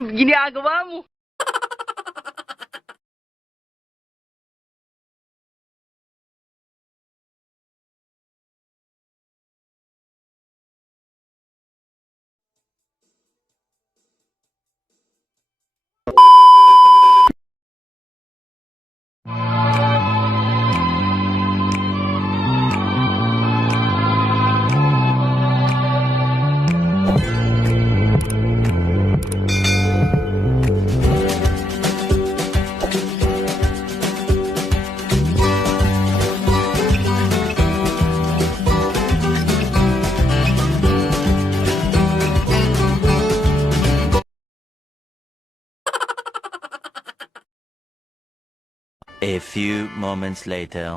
Ginagawa mo. A few moments later.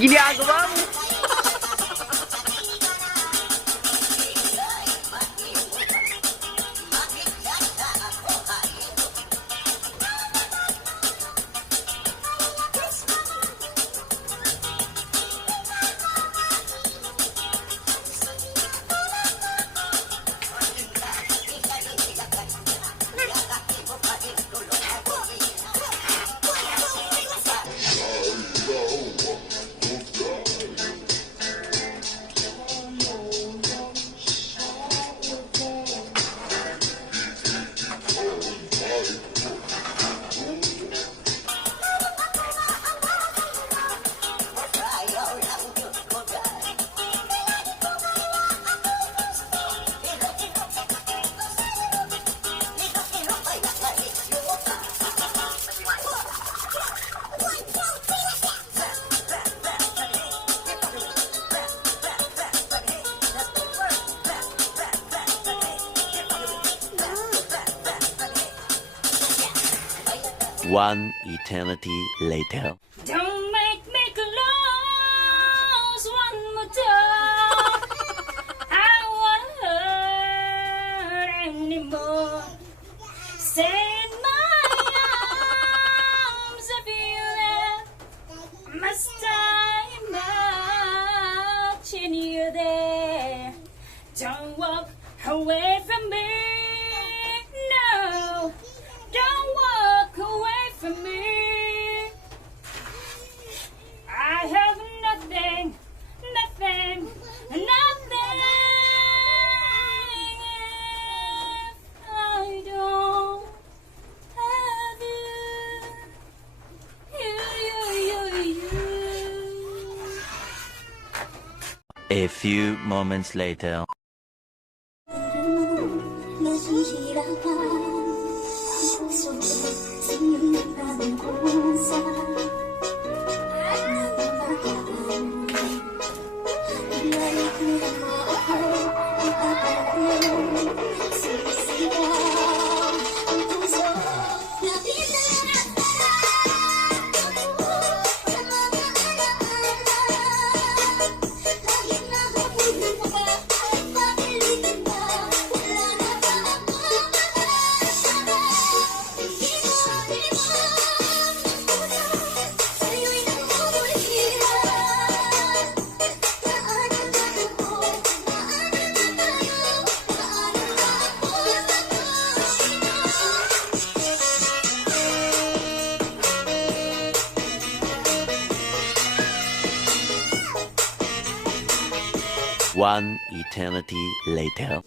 Ginagawa mo. One eternity later. Don't make me close one more time. I won't hurt anymore. Stay in my arms, I feel it. Must I imagine you there? Don't walk away from me. No, don't walk away from me. I have nothing, nothing, nothing if I don't have you. A few moments later. One eternity later.